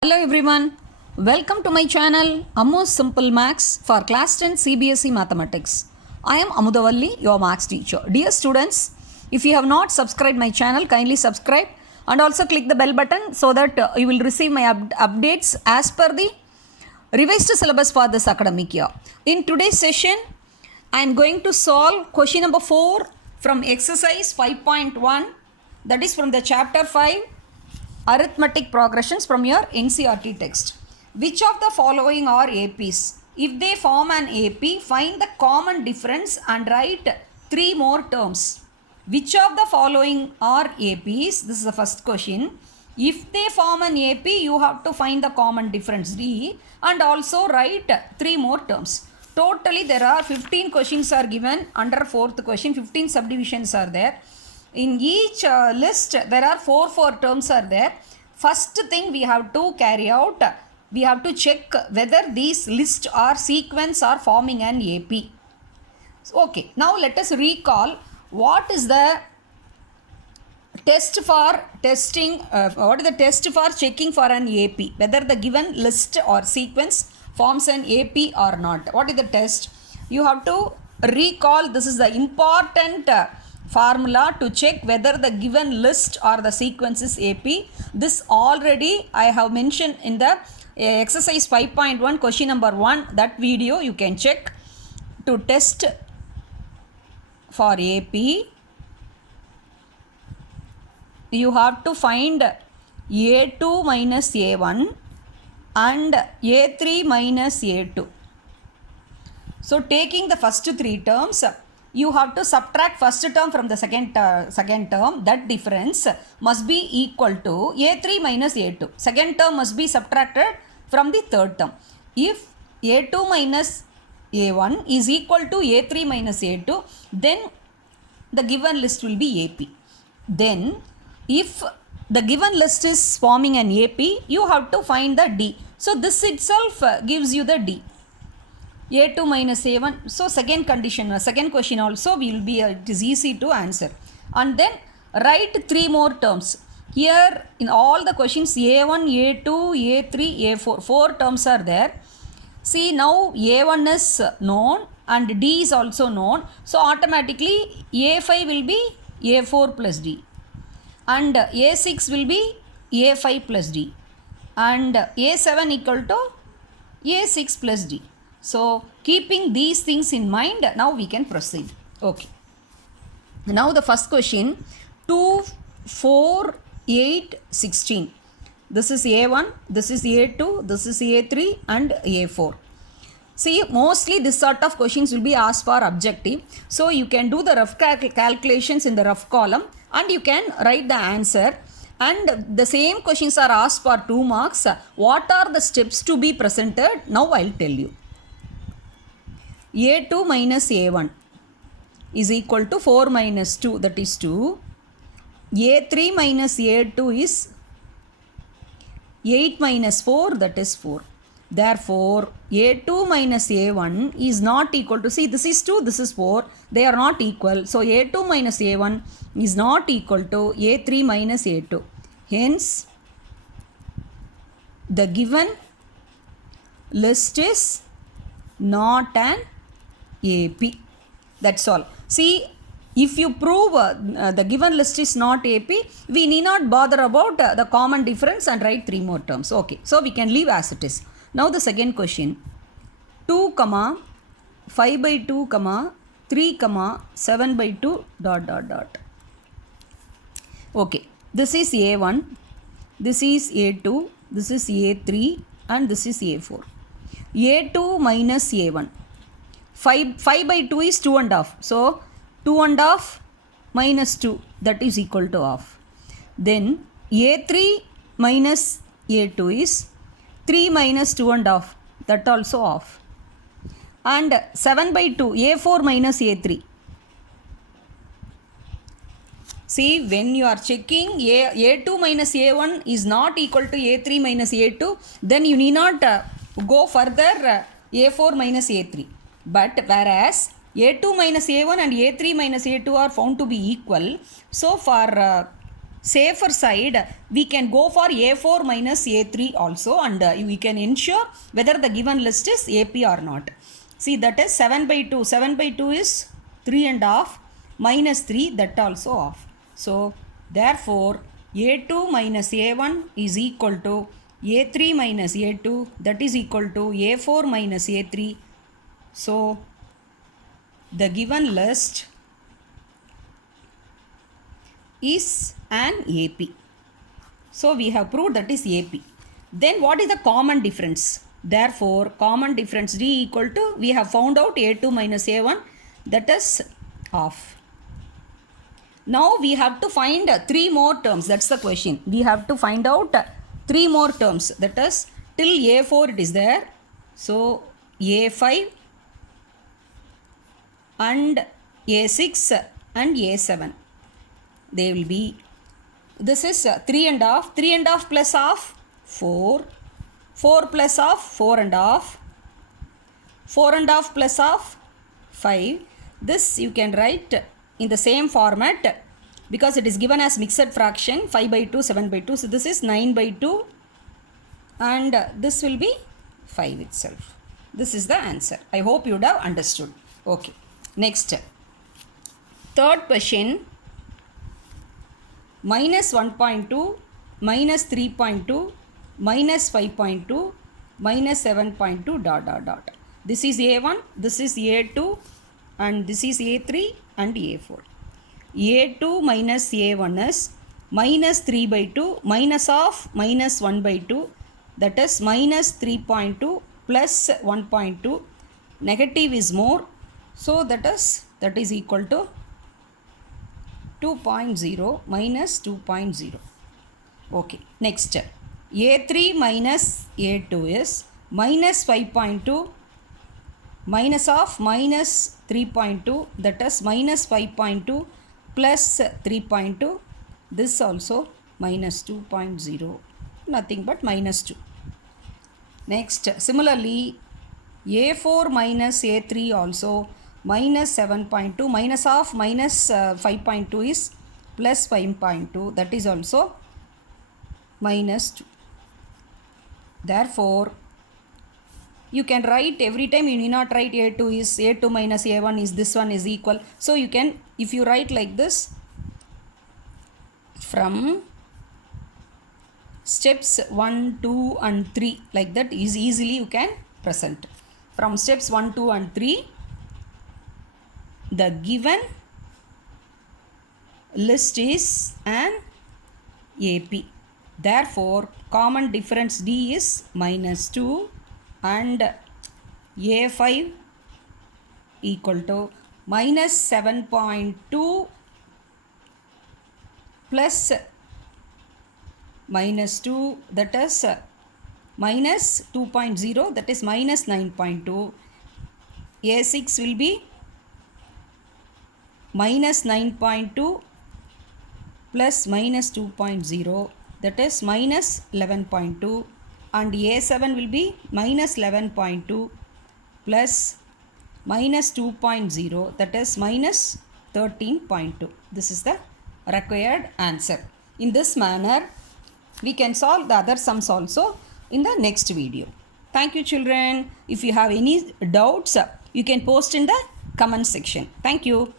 Hello everyone, welcome to my channel Ammu's Simple Maths for Class 10 CBSE Mathematics. I am Amudavalli, your Maths teacher. Dear students, if you have not subscribed my channel, kindly subscribe and also click the bell button so that you will receive my updates as per the revised syllabus for this academic year. In today's session, I am going to solve question number 4 from exercise 5.1, that is from the chapter 5, arithmetic progressions from your NCERT text. Which of the following are APs? If they form an AP, find the common difference and write 3 more terms. Which of the following are APs? This is the first question. If they form an AP, you have to find the common difference D and also write 3 more terms. Totally there are 15 questions are given under 4th question, 15 subdivisions are there. In each list there are 4 terms are there. First thing we have to carry out, we have to check whether these list or sequence are forming an AP. Okay, now let us recall what is the test for testing, what is the test for checking for an AP, whether the given list or sequence forms an AP or not. What is the test? You have to recall, this is the important formula to check whether the given list or the sequence is AP. This already I have mentioned in the exercise 5.1 question number 1. That video you can check. To test for AP, you have to find A2 minus A1 and A3 minus A2. So taking the first 3 terms, you have to subtract first term from the second term. That difference must be equal to A3 minus A2. Second term must be subtracted from the third term. If A2 minus A1 is equal to A3 minus A2, then the given list will be AP. Then if the given list is forming an AP, you have to find the D. So this itself gives you the D. A2 minus A1. So second condition, second question also will be, it is easy to answer. And then write 3 more terms. Here in all the questions A1, A2, A3, A4, 4 terms are there. See, now A1 is known and D is also known. So automatically A5 will be A4 plus D. And A6 will be A5 plus D. And A7 equal to A6 plus D. So keeping these things in mind, now we can proceed. Okay. Now the first question, 2, 4, 8, 16. This is A1, this is A2, this is A3 and A4. See, mostly this sort of questions will be asked for objective. So you can do the rough calculations in the rough column and you can write the answer. And the same questions are asked for 2 marks. What are the steps to be presented? Now I'll tell you. A2 minus A1 is equal to 4 minus 2, that is 2. A3 minus A2 is 8 minus 4, that is 4. Therefore, A2 minus A1 is not equal to, see, this is 2, this is 4. They are not equal. So, A2 minus A1 is not equal to A3 minus A2. Hence, the given list is not an AP. That's all. See, if you prove the given list is not AP, we need not bother about the common difference and write 3 more terms. Okay, so we can leave as it is. Now the second question, 2, 5 by 2, 3, 7 by 2, ... Okay, this is A1, this is A2, this is A3 and this is A4. A2 minus A1. 5 by 2 is 2 and half. So 2 and half minus 2, that is equal to half. Then A3 minus A2 is 3 minus 2 and half, that also half. And 7 by 2, A4 minus A3. See, when you are checking A2 minus A1 is not equal to A3 minus A2, then you need not go further A4 minus A3. But whereas A2 minus A1 and A3 minus A2 are found to be equal, so for safer side, we can go for A4 minus A3 also, and we can ensure whether the given list is AP or not. See, that is 7 by 2. 7 by 2 is 3 and half minus 3, that also off. So, therefore, A2 minus A1 is equal to A3 minus A2, that is equal to A4 minus A3. So, the given list is an AP. So, we have proved that is AP. Then what is the common difference? Therefore, common difference D equal to, we have found out A2 minus A1, that is off. Now, we have to find 3 more terms. That's the question. We have to find out 3 more terms. That is, till A4 it is there. So, A5 and A6 and A7. They will be, this is 3 and half. 3 and half plus half, 4. 4 plus half, 4 and half. 4 and half plus half, 5. This you can write in the same format because it is given as mixed fraction, 5 by 2, 7 by 2. So, this is 9 by 2 and this will be 5 itself. This is the answer. I hope you would have understood. Okay. Next. Third question. Minus 1.2, minus 3.2, minus 5.2, minus 7.2 dot dot dot. This is A1, this is A2 and this is A3 and A4. A2 minus A1 is minus 3 by 2 minus of minus 1 by 2, that is minus 3.2 plus 1.2. Negative is more, so that is equal to 2.0 minus 2.0. Okay, next. A3 minus A2 is minus 5.2 minus of minus 3.2, that is minus 5.2 plus 3.2. This also minus 2.0, nothing but minus 2. Next, similarly, A4 minus A3 also minus 7.2 minus of minus 5.2 is plus 5.2, that is also minus 2. Therefore, you can write every time, you need not write A2 is A2 minus A1 is this one is equal. So, you can, if you write like this, from steps 1, 2 and 3 like that is easily you can present. From steps 1, 2 and 3, the given list is an AP. Therefore, common difference D is minus 2 and A5 equal to minus 7.2 plus minus 2, that is minus 2.0, that is minus 9.2. A6 will be minus 9.2 plus minus 2.0, that is minus 11.2, and A7 will be minus 11.2 plus minus 2.0, that is minus 13.2. This is the required answer. In this manner, we can solve the other sums also in the next video. Thank you, children. If you have any doubts, you can post in the comment section. Thank you.